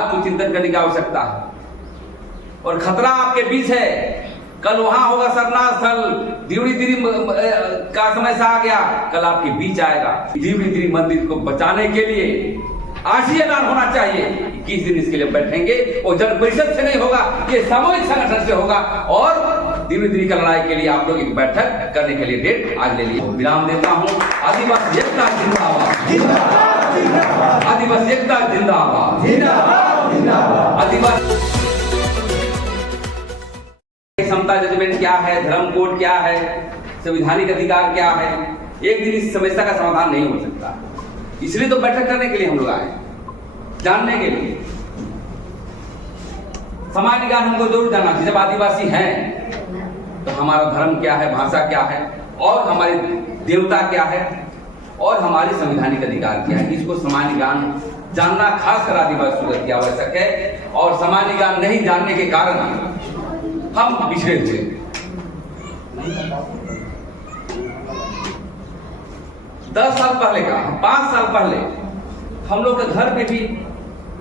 आपको चिंतन करने की आवश्यकता है। और खतरा आपके बीच है। कल वहां होगा सरना स्थल, दीवड़ी तिरी का समय से आ गया, कल आपके बीच आएगा। दीवड़ी तिरी मंदिर को बचाने के लिए आज ही ऐलान होना चाहिए। 21 दिन इसके लिए बैठेंगे और जन परिषद से नहीं होगा, ये सामूहिक संगठन से होगा। और दीवड़ी तिरी की लड़ाई के लिए आप लोग एक बैठक करने के लिए डेट आज ले लिए। विराम देता हूँ। आदिवासी एकता जिंदाबाद, आदिवासी एकता जिंदाबाद, आदिवासी समता जजमेंट क्या है, धर्म कोड क्या है, संवैधानिक अधिकार क्या है, एक दिन इस समस्या का समाधान नहीं हो सकता। इसलिए तो बैठक करने के लिए हम लोग आए, जानने के लिए। समाज ज्ञान हमको जरूर जानना चाहिए। जब आदिवासी हैं तो हमारा धर्म क्या है, भाषा क्या है, और हमारे देवता क्या है, और हमारे संवैधानिक अधिकार क्या है, इसको सामान्य ज्ञान जानना खासकर आदिवासी सूरत की आवश्यक है। और सामान्य ज्ञान नहीं जानने के कारण हम पिछड़े हुए। 10 साल पहले का, 5 साल पहले हम लोग के घर में भी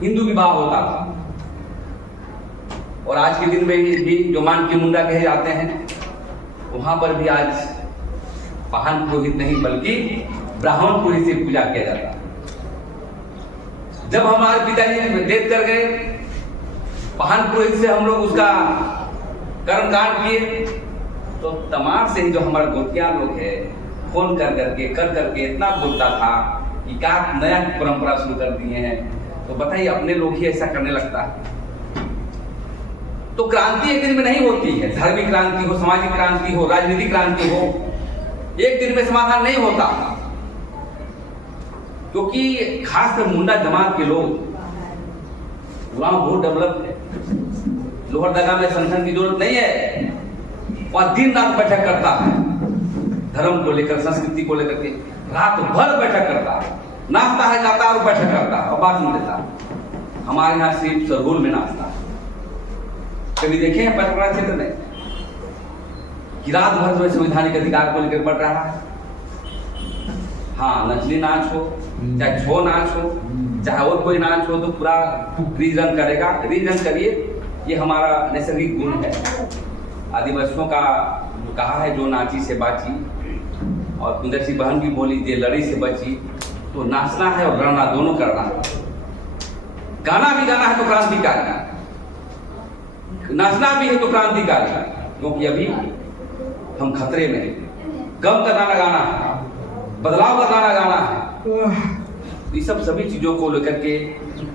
हिंदू विवाह होता था। और आज के दिन में भी जो मान की मुंडा कहे जाते हैं, वहां पर भी आज पाहन पुरोहित नहीं बल्कि ब्राह्मण पुरोहित से पूजा किया जाता। जब हमारे पिताजी डेथ कर गए, पाहन पुरोहित से हम लोग उसका कर्म कांड किए, तो तमाम से ही जो हमारा गोतिया लोग है फोन कर करके इतना बोलता था कि क्या नया परंपरा शुरू कर दिए हैं। तो बताइए, अपने लोग ही ऐसा करने लगता है। तो क्रांति एक दिन में नहीं होती है। धार्मिक क्रांति हो, सामाजिक क्रांति हो, राजनीतिक क्रांति हो, एक दिन में समाधान नहीं होता। क्योंकि खासकर मुंडा जमात के लोग वहां बहुत डेवलप है। लोहरदगा में संगठन की जरूरत नहीं है। वहां दिन रात बैठक करता है, धर्म को लेकर, संस्कृति को लेकर के रात भर बैठक करता है, नाचता है, गाता है और बैठक करता है और भाषण देता है। हमारे यहाँ सिर्फ सरहुल में नाचता है। कभी देखे हैं पटना क्षेत्र में कि रात भर जो संवैधानिक अधिकार को लेकर बढ़ रहा है? हाँ, नचली नाच हो, चाहे छो नाच हो, चाहे और कोई नाच हो, तो पूरा रीजन करेगा। रीजन करिए, ये हमारा नैसर्गिक गुण है। आदिवासियों का जो कहा है, जो नाची से बाची, और कुंदर सिंह बहन भी बोली जे लड़ी से बची। तो नाचना है और लड़ना दोनों करना है। गाना भी गाना है तो क्रांतिकारी, नाचना भी है तो क्रांतिकारी। क्योंकि अभी हम खतरे में हैं। गम का गाना गाना है, बदलाव का गाना गाना है। ये सब सभी चीजों को लेकर के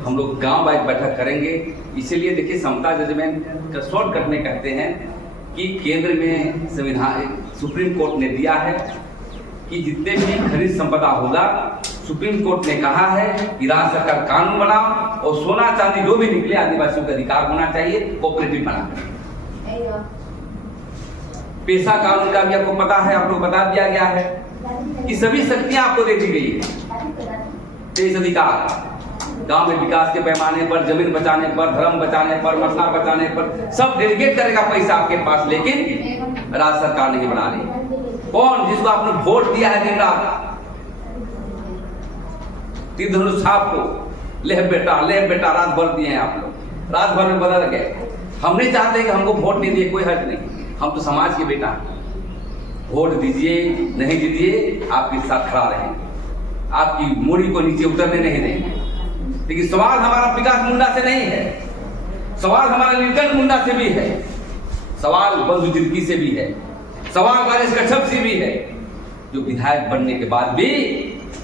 हम लोग गांव वाइज बैठक करेंगे। इसीलिए देखिए, समता जजमेंट का शॉर्टकट में कहते हैं कि केंद्र में संविधान, सुप्रीम कोर्ट ने दिया है कि जितने भी खनिज संपदा होगा, सुप्रीम कोर्ट ने कहा है कि राज्य सरकार कानून बनाओ और सोना चांदी जो भी निकले आदिवासियों का अधिकार होना चाहिए, कोऑपरेटिव बना। पेशा कानून का भी आपको पता है, आपको बता दिया गया है कि सभी शक्तियां आपको दे दी गई है। देश अधिकार गांव में विकास के पैमाने पर, जमीन बचाने पर, धर्म बचाने पर, मसला बचाने पर सब डेलीगेट करेगा पैसा आपके पास, लेकिन राज्य सरकार नहीं बना रही। कौन? जिसको आपने वोट दिया है दिन रात, तीर धनुष छाप को, ले बेटा रात भर दिए हैं आप लोग, रात भर में बदल गए। हम नहीं चाहते कि हमको वोट नहीं दिए, कोई हर्ज नहीं, हम तो समाज के बेटा। वोट दीजिए, नहीं दीजिए, आपके साथ खड़ा रहेंगे, आपकी मूड़ी को नीचे उतरने नहीं देंगे। लेकिन सवाल हमारा विकास मुंडा से नहीं है, सवाल हमारा नीलकंठ मुंडा से भी है, सवाल बंधु तिर्की से भी है, सवाल राजेश कश्यप से भी है, जो विधायक बनने के बाद भी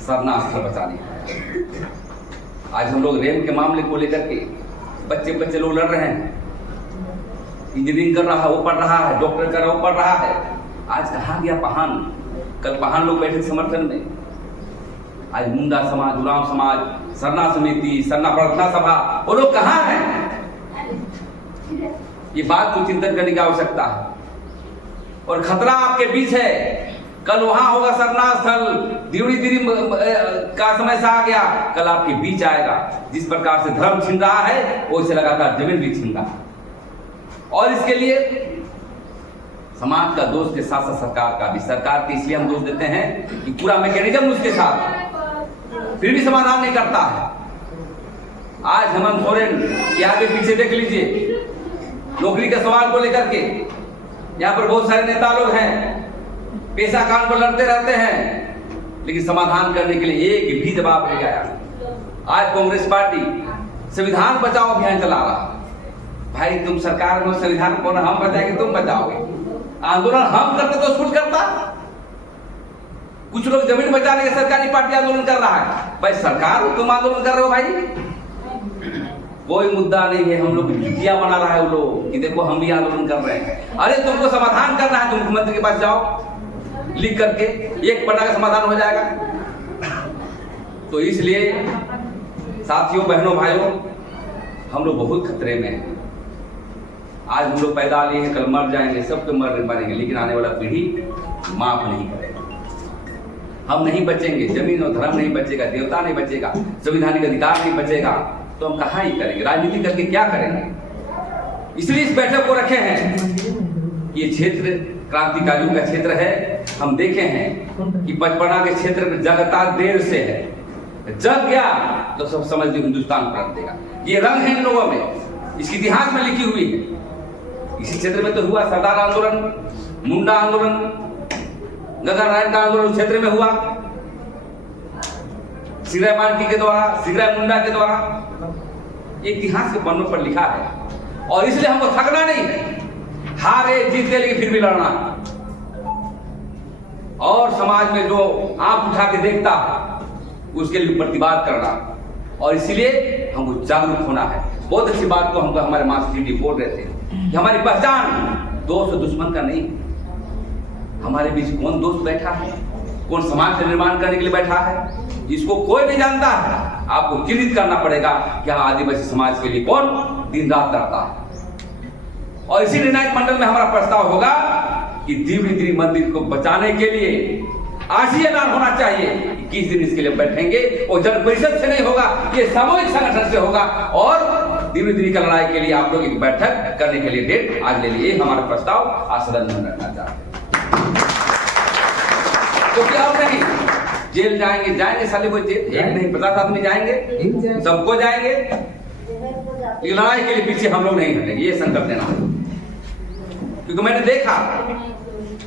सरना स्थल बचाने का। आज हम लोग रेम के मामले को लेकर के बच्चे लोग लड़ रहे हैं। इंजीनियरिंग कर रहा है वो पढ़ रहा है, डॉक्टर कर रहा है वो पढ़ रहा है। आज कहाँ गया पाहन? कल पाहन लोग बैठे समर्थन में। आज मुंडा समाज, उरांव समाज, सरना समिति, सरना प्रार्थना सभा, वो लोग कहाँ हैं? ये बात को चिंतन करने की आवश्यकता है। और खतरा आपके बीच है। कल वहां होगा सरना स्थल, दीवड़ी तिरी का समय से आ गया, कल आपके बीच आएगा। जिस प्रकार से धर्म छीन रहा है, वैसे लगातार जमीन भी छीन रहा है। और इसके लिए समाज का दोष के साथ साथ सरकार का भी। सरकार के इसलिए हम दोष देते हैं कि पूरा मैकेनिज्म उसके साथ, फिर भी समाधान नहीं करता है। आज हेमंत सोरेन के आगे पीछे देख लीजिए, नौकरी के सवाल को लेकर के यहाँ पर बहुत सारे नेता लोग हैं, पैसा कान पर लड़ते रहते हैं, लेकिन समाधान करने के लिए एक भी जवाब नहीं आया। आज कांग्रेस पार्टी संविधान बचाओ अभियान चला रहा। भाई तुम सरकार में संविधान को हम बचाएंगे, तुम बचाओगे। आंदोलन हम करते तो छूट करता। कुछ लोग जमीन बचाने के सरकारी पार्टी आंदोलन कर रहा है, भाई सरकार तुम आंदोलन कर रहे हो भाई। कोई मुद्दा नहीं है, हम लोग जुटिया बना रहा है वो लोग कि देखो हम भी आंदोलन कर रहे हैं। अरे तुमको समाधान करना है तो मुख्यमंत्री के पास जाओ, लिख करके एक पन्ना का समाधान हो जाएगा। तो इसलिए साथियों, बहनों, भाइयों, हम लोग बहुत खतरे में हैं। आज हम लोग पैदा लिए हैं, कल मर जाएंगे, सबके मर मरेंगे, लेकिन आने वाला पीढ़ी माफ नहीं करेगा। हम नहीं बचेंगे, जमीन और धर्म नहीं बचेगा, देवता नहीं बचेगा, संवैधानिक अधिकार नहीं बचेगा, तो हम कहाँ ही करेंगे, राजनीति करके क्या करेंगे। इसलिए इस बैठक को रखे हैं। ये क्षेत्र क्रांतिकारियों का क्षेत्र है। हम देखे हैं कि पचपना के क्षेत्र में जगता देर से है, जग गया तो सब समझ लो हिंदुस्तान पलट देगा। ये रंग है इन लोगों में, इसकी इतिहास में लिखी हुई है। इसी क्षेत्र में तो हुआ सरदार आंदोलन, मुंडा आंदोलन, गंगा नारायण का आंदोलन क्षेत्र में हुआ, सिगराय मानकी के द्वारा, सिगराय मुंडा के द्वारा। इतिहास के पन्नों पर लिखा है। और इसलिए हमको थकना नहीं, हारे जीते लेकिन फिर भी लड़ना। और समाज में जो आंख उठा के देखता उसके लिए प्रतिवाद करना। और इसीलिए हमको जागरूक होना है। बहुत अच्छी बात को हमको हमारे मास्टर जी बोल रहे थे कि हमारी पहचान दोस्त दुश्मन का नहीं। हमारे बीच कौन दोस्त बैठा है, कौन समाज का निर्माण करने के लिए बैठा है, इसको कोई नहीं जानता है। आपको चिन्हित करना पड़ेगा कि हाँ, आदिवासी समाज के लिए कौन दिन रात करता है। और इसी निर्णायक मंडल में हमारा प्रस्ताव होगा कि दिव्य मंदिर को बचाने के लिए आज ही ऐलान होना चाहिए कि किस दिन इसके लिए बैठेंगे। और जन परिषद से नहीं होगा, ये सामूहिक संगठन से होगा। और दिव्य का लड़ाई के लिए आप लोग एक बैठक करने के लिए डेट आज ले लिए। हमारा प्रस्ताव आज सदन में रखना चाहते हैं। तो क्या आप नहीं जेल जाएंगे साले को जेल, एक नहीं 50 आदमी जाएंगे, सबको जाएंगे। ये लड़ाई के लिए पीछे हम लोग नहीं हटेंगे, ये संकल्प लेना। क्योंकि मैंने देखा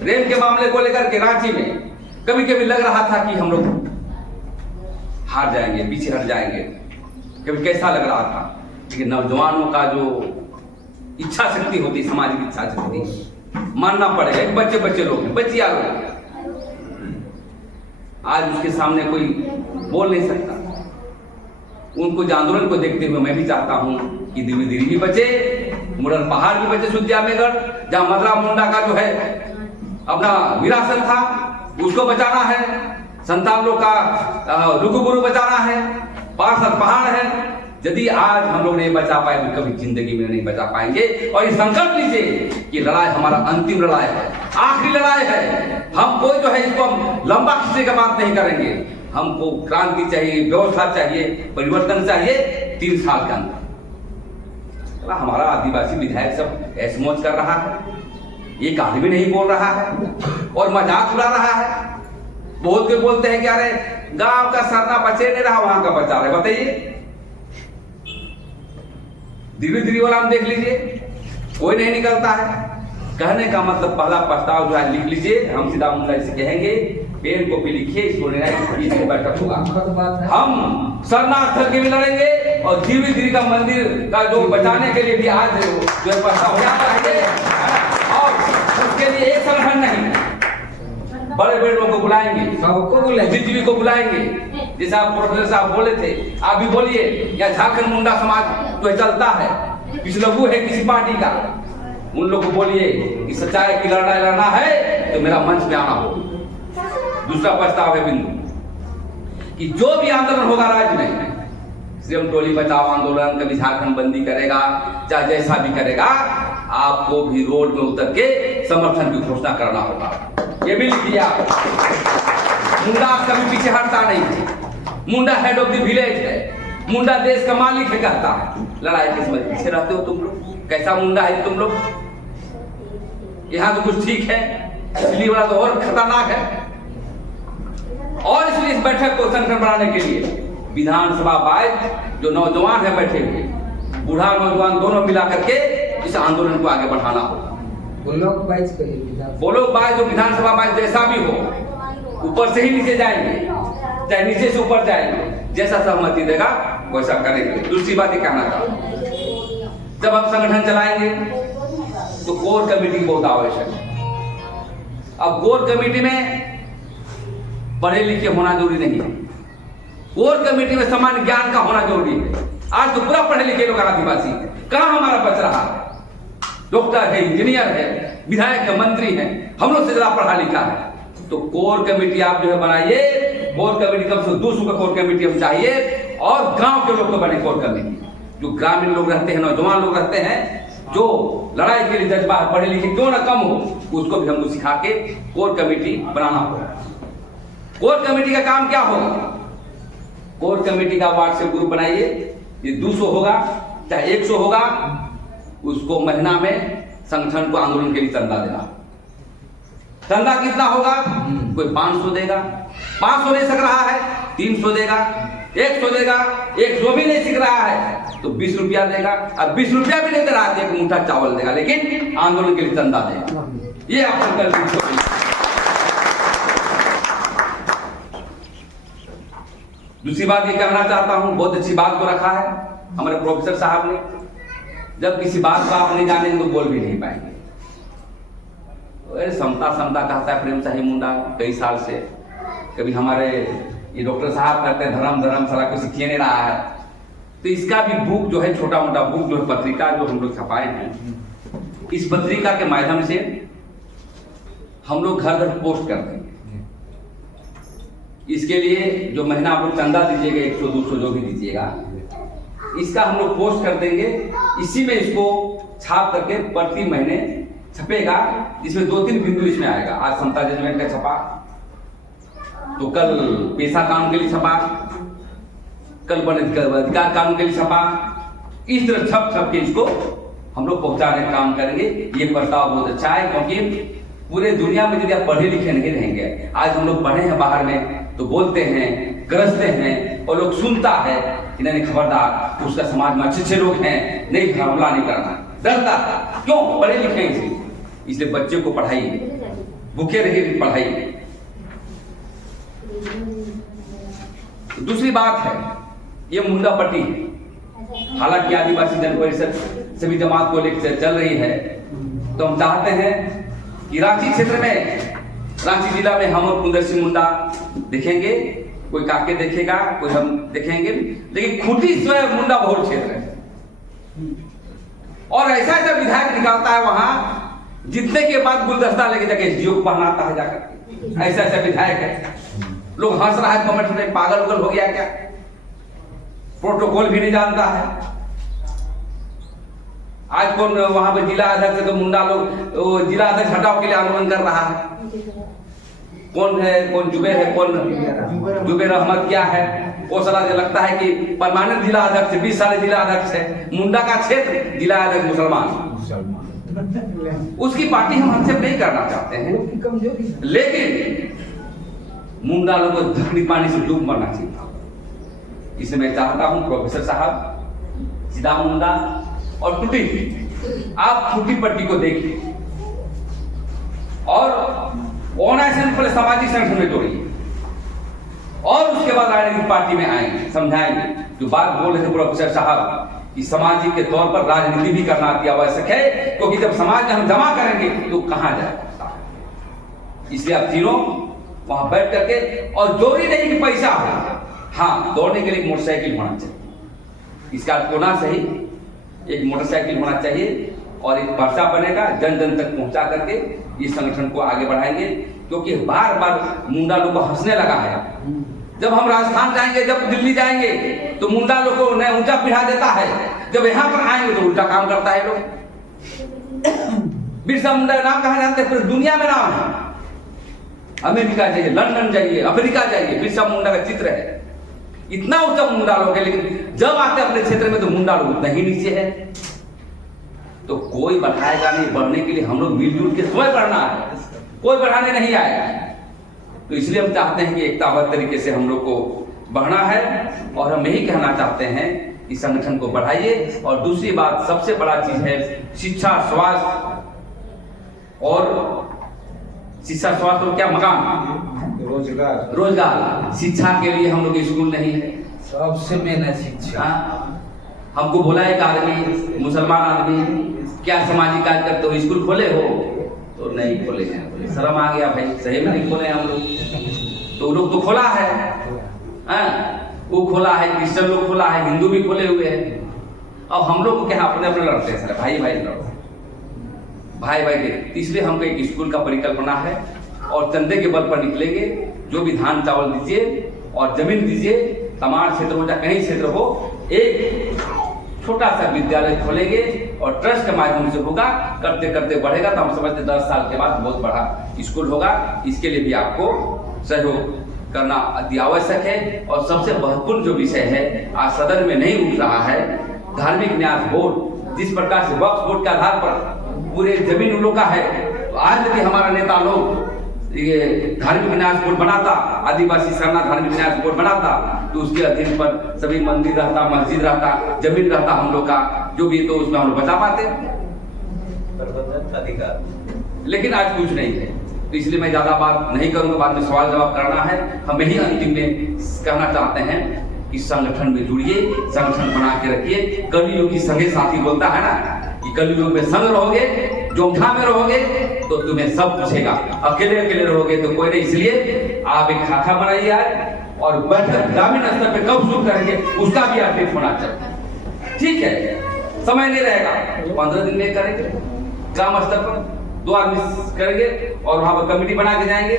रेल के मामले को लेकर के रांची में कभी कभी लग रहा था कि हम लोग हार जाएंगे, पीछे हट जाएंगे, कभी कैसा लग रहा था। लेकिन नौजवानों का जो इच्छा शक्ति होती, सामाजिक इच्छा शक्ति, मानना पड़ेगा। बच्चे लोग, बच्चियां लोग, आज उसके सामने कोई बोल नहीं सकता। उनको आंदोलन को देखते हुए मैं भी चाहता हूं कि दिव्य भी बचे, मुड़न पहाड़ भी बचे, सुद्या मेगढ़, जहां मदरा मुंडा का जो है अपना विरासत था उसको बचाना है। संतान लोग का लुगुबुरु बचाना है, पार्षद पहाड़ है। यदि आज हम लोग नहीं बचा पाए तो कभी जिंदगी में नहीं बचा पाएंगे। और ये संकल्प लीजिए कि लड़ाई हमारा अंतिम लड़ाई है, आखिरी लड़ाई है। हम कोई जो है इसको हम लंबा खींचने का बात नहीं करेंगे। हमको क्रांति चाहिए, व्यवस्था चाहिए, परिवर्तन चाहिए 3 साल के अंदर। हमारा आदिवासी विधायक सब ऐसमौज कर रहा है, एक आदमी नहीं बोल रहा है और मजाक उड़ा रहा है। बहुत के बोलते हैं कि अरे गांव का सरना बचे नहीं रहा, वहां का बचा रहे। बताइए, दिव्य वाला हम देख लीजिए, कोई नहीं निकलता है। कहने का मतलब पहला प्रस्ताव जो है लिख लीजिए। हम सीधा मुंडा से कहेंगे, पेन कॉपी लिखिए, इसको निर्णायक बैठक होगा। हम शरणार्थी के भी लड़ेंगे और दिव्य का मंदिर का जो बचाने के लिए भी आज जो प्रस्ताव है। और उसके लिए एक संगठन नहीं, बड़े लोगों को बुलाएंगे, बुद्धिजीवी को बुलाएंगे। जैसे आप प्रोफेसर साहब बोले थे, आप भी बोलिए। या झारखंड मुंडा समाज जो चलता है, पिछलगू है किसी पार्टी का, उन लोग को बोलिए कि सच्चाई की लड़ाई लड़ना है तो मेरा मंच पे आना हो। दूसरा प्रस्ताव है बिंदु कि जो भी आंदोलन होगा राज्य में, सीएम टोली बचाओ आंदोलन, कभी झारखंड बंदी करेगा, चाहे जैसा भी करेगा, आपको भी रोड में उतर के समर्थन की घोषणा करना होगा। ये भी लिख लिया। मुंडा कभी पीछे हटता नहीं, मुंडा हेड ऑफ द विलेज है, मुंडा देश का मालिक है कहता है। लड़ाई किस में पीछे रहते हो तुम लोग? कैसा मुंडा है तुम लोग? यहाँ तो कुछ ठीक है, दिल्ली वाला तो और खतरनाक है। और इसलिए इस बैठक को संगठन बनाने के लिए विधानसभा बाइज जो नौजवान है बैठे हुए, बूढ़ा नौजवान दोनों मिला करके इस आंदोलन को आगे बढ़ाना होगा। ब्लॉक बाइज जो विधानसभा बाइज जैसा भी हो, ऊपर से ही नीचे जाएंगे, चाहे नीचे से ऊपर जाएंगे, जैसा सहमति देगा वैसा करेंगे। दूसरी बात ये कहना चाहता हूँ, जब हम संगठन चलाएंगे तो कोर कमेटी बहुत आवश्यक है। अब कोर कमेटी में पढ़े लिखे होना जरूरी नहीं है, कोर कमेटी में सामान्य ज्ञान का होना जरूरी है। आज तो पूरा पढ़े लिखे लोग आदिवासी है, कहाँ हमारा बच रहा है? डॉक्टर है, इंजीनियर है, विधायक है, मंत्री है, हम लोग से ज्यादा पढ़ा लिखा है। तो कोर कमेटी आप जो है बनाइए, कोर कमेटी कम से 200 का कोर कमेटी हम चाहिए, और गांव के लोग को बने कोर कमेटी, जो ग्रामीण लोग रहते हैं, नौजवान लोग रहते हैं, जो लड़ाई के लिए जज्बा पढ़े लिखे क्यों ना कम हो, उसको भी हमको सिखा के कोर कमेटी बनाना होगा। कोर कमेटी का काम क्या होगा? कोर कमेटी का व्हाट्सएप ग्रुप बनाइए, ये 200 होगा चाहे 100 होगा, उसको महीना में संगठन को आंदोलन के लिए चंदा देना। चंदा कितना होगा? कोई 500 देगा, 500 नहीं सक रहा है 300 देगा, 100 देगा, 100 भी नहीं सीख रहा है तो 20 रुपया देगा, अब 20 रुपया भी नहीं दे रहा है, एक मुठ्ठा चावल देगा, लेकिन आंदोलन के लिए चंदा देगा। ये आप संकल्प। दूसरी बात ये कहना चाहता हूं, बहुत अच्छी बात को रखा है हमारे प्रोफेसर साहब ने, जब किसी बात को आप नहीं जानेंगे तो बोल भी नहीं पाएंगे। समता समता कहता है प्रेम शाही मुंडा कई साल से, कभी हमारे ये डॉक्टर साहब कहते हैं धर्म धर्म सारा कुछ सीखिए नहीं रहा है। तो इसका भी बुक जो है, छोटा मोटा बुक जो है, पत्रिका जो हम लोग छपाए हैं, इस पत्रिका के माध्यम से हम लोग घर घर पोस्ट करते हैं। इसके लिए जो महीना आप लोग चंदा दीजिएगा, 100 200 जो भी दीजिएगा, इसका हम लोग पोस्ट कर देंगे। इसी में इसको छाप करके प्रति महीने छपेगा, जिसमें 2-3 बिंदु इसमें आएगा। आज समता जजमेंट का छपा, तो कल पेशा कानून के लिए छपा, कल अधिकार कानून के लिए छपा। इस तरह छप छप के इसको हम लोग पहुंचाने का काम करेंगे। ये प्रस्ताव बहुत अच्छा है, क्योंकि पूरे दुनिया में यदि आप पढ़े लिखे नहीं रहेंगे, आज हम लोग पढ़े हैं बाहर में तो बोलते हैं, गरजते हैं, और लोग सुनता है कि नहीं खबरदार, उसका समाज में अच्छे लोग हैं, नहीं हमला नहीं करना, डरता क्यों? पढ़े लिखे इसलिए बच्चे को पढ़ाइए, भूखे रहिए पढ़ाइए। दूसरी बात है, ये मुंडा पट्टी है, हालांकि आदिवासी जन परिषद सभी जमात को लेकर चल रही है, तो हम चाहते हैं कि रांची क्षेत्र में, रांची जिला में हम और कुंदर सिंह मुंडा दिखेंगे, कोई काके देखेगा, कोई हम देखेंगे, लेकिन खूंटी स्वयं मुंडा बहुल क्षेत्र है, और ऐसा ऐसा विधायक निकालता है वहां, जितने के बाद गुलदस्ता लेके जाके एसडीओ को पहनाता है जाकर। ऐसा ऐसा विधायक है, लोग हंस रहा है कमेंट में, पागल उगल हो गया क्या? प्रोटोकॉल भी नहीं जानता है। आज कौन वहां पे जिला अध्यक्ष है, तो मुंडा लोग जिला अध्यक्ष हटाओ के लिए आंदोलन कर रहा है। कौन है, कौन जुबेर है, कौन जुबेर अहमद क्या है, वो साला लगता है कि परमानेंट जिला अध्यक्ष, 20 साल जिला अध्यक्ष है। मुंडा का क्षेत्र जिला अध्यक्ष मुसलमान, उसकी पार्टी हम हमसे नहीं करना चाहते हैं, लेकिन मुंडा लोगों को धकनी पानी से डूब मरना चाहिए। इसलिए मैं चाहता हूं प्रोफेसर साहब, सीधा मुंडा और टूटी, आप छोटी पट्टी को देखिए, और ऑर्गेनाइजेशन पहले सामाजिक संगठन में जोड़िए, और उसके बाद राजनीतिक पार्टी में आएंगे, समझाएंगे। जो बात बोल रहे थे प्रोफेसर साहब कि सामाजिक के तौर पर राजनीति भी करना अति आवश्यक है, क्योंकि जब समाज में हम जमा करेंगे तो कहां जाएगा। इसलिए आप तीनों वहां बैठ करके, और जोरी नहीं कि पैसा हो, हाँ दौड़ने के लिए मोटरसाइकिल होना चाहिए, इसका कोना सही एक मोटरसाइकिल होना चाहिए, और एक पर्चा बनेगा, जन जन तक पहुंचा करके इस संगठन को आगे बढ़ाएंगे। क्योंकि बार बार मुंडा लोग को हंसने लगा है। जब हम राजस्थान जाएंगे, जब दिल्ली जाएंगे, तो मुंडा लोग को नया ऊंचा पिढ़ा देता है, जब यहाँ पर आएंगे तो उल्टा काम करता है लोग। बिरसा मुंडा नाम कहा जानते हैं, पूरी दुनिया में नाम है। अमेरिका जाइए, लंदन जाइए, अफ्रीका जाइए, बिरसा मुंडा का चित्र है। इतना ऊंचा मुंडा लोग है, लेकिन जब आते हैं अपने क्षेत्र में तो मुंडा लोग उतना ही नीचे है। तो कोई बढ़ाएगा नहीं, बढ़ने के लिए हम लोग मिलजुल के स्वयं बढ़ना है, कोई बढ़ाने नहीं आएगा। तो इसलिए हम चाहते हैं कि एकताबद्ध तरीके से हम लोग को बढ़ना है और हम यही कहना चाहते हैं कि संगठन को बढ़ाइए। और दूसरी बात सबसे बड़ा चीज है शिक्षा, स्वास्थ्य और शिक्षा, स्वास्थ्य और क्या, मकान, रोजगार। शिक्षा के लिए हम लोग स्कूल नहीं है, सबसे मेन है शिक्षा। हमको बोला एक आदमी, मुसलमान आदमी, क्या सामाजिक कार्य करते हो, स्कूल खोले हो? तो नहीं खोले हैं। बोले शर्म आ गया भाई, सही में नहीं खोले हम लोग। तो लोग तो खोला है, वो खोला है, क्रिश्चियन लोग खोला है, हिंदू भी खोले हुए हैं। अब हम लोग क्या अपने अपने लड़ते हैं, सर भाई भाई लड़ते, भाई भाई के। इसलिए हमको एक स्कूल का परिकल्पना है और चंदे के बल पर निकलेंगे। जो भी धान चावल दीजिए और जमीन दीजिए, तमाम क्षेत्र हो या कहीं क्षेत्र हो, एक छोटा सा विद्यालय खोलेंगे और ट्रस्ट के माध्यम से होगा। करते करते बढ़ेगा तो हम समझते 10 साल के बाद बहुत बड़ा स्कूल होगा। इसके लिए भी आपको सहयोग करना अति आवश्यक है। और सबसे महत्वपूर्ण जो विषय है, आज सदन में नहीं उठ रहा है, धार्मिक न्यास बोर्ड। जिस प्रकार से वक्फ बोर्ड के आधार पर पूरे जमीन उन लोग का है, तो आज यदि हमारा नेता लोग ये धार्मिक न्यास बोर्ड बनाता, आदिवासी सरना धार्मिक न्यास बोर्ड बनाता, तो उसके अधीन पर सभी मंदिर रहता, मस्जिद रहता, जमीन रहता हम लोग का, जो भी तो उसमें हम लोग बचा पाते अधिकार। लेकिन आज कुछ नहीं है, तो इसलिए मैं ज्यादा बात नहीं करूंगा, बाद में सवाल जवाब करना है। हम यही अंतिम में कहना चाहते हैं कि संगठन में जुड़िए, संगठन बना के रखिए। कलयुग की संगे साथी बोलता है ना कि कलयुग में संग रहोगे, जोखा में रहोगे तो तुम्हें सब पूछेगा। अकेले अकेले रहोगे तो कोई नहीं। इसलिए आप एक खाखा बनाइए आज और बैठक ग्रामीण स्तर पे कब शुरू करेंगे उसका भी अपडेट होना चाहिए। ठीक है, समय नहीं रहेगा, 15 दिन में करेंगे ग्राम स्तर पर, 2 आदमी करेंगे और वहां पर कमेटी बना के जाएंगे।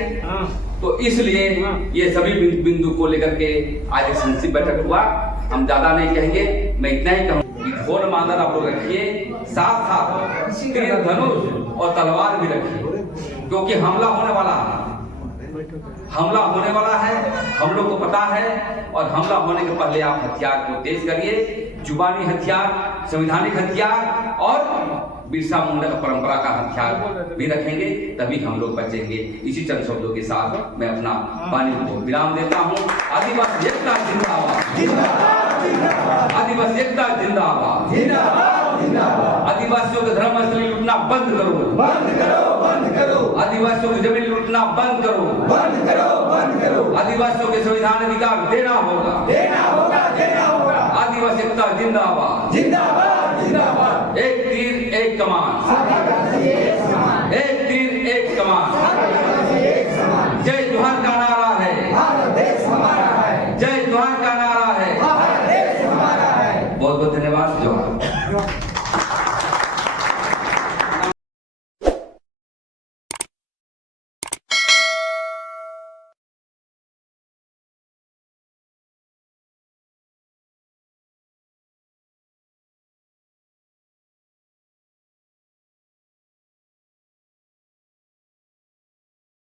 तो इसलिए ये सभी बिंदु को लेकर के आज एक संक्षिप्त बैठक हुआ। हम ज्यादा नहीं कहेंगे, मैं इतना ही कहूँगा कि ढोल मादल आप लोग रखिए, साथ साथ तीर धनुष और तलवार भी रखिए, क्योंकि हमला होने वाला है, हमला होने वाला है, हम लोग को पता है। और हमला होने के पहले आप हथियार को तेज करिए, जुबानी हथियार, संवैधानिक हथियार और बिरसा मुंडा का परंपरा का हथियार भी रखेंगे, तभी हम लोग बचेंगे। इसी चंद शब्दों के साथ मैं अपना वाणी को विराम देता हूँ। आदिवासी एकता जिंदाबाद, आदिवासी एकता जिंदाबाद, आदिवासियों के धर्म स्थली लूटना बंद करो, बंद करो, बंद करो। आदिवासियों की जमीन लूटना बंद करो, बंद करो, बंद करो। आदिवासियों के संविधान अधिकार देना होगा, देना होगा, देना होगा। आदिवासी एकता जिंदाबाद, जिंदाबाद, जिंदाबाद। एक तीर एक कमान।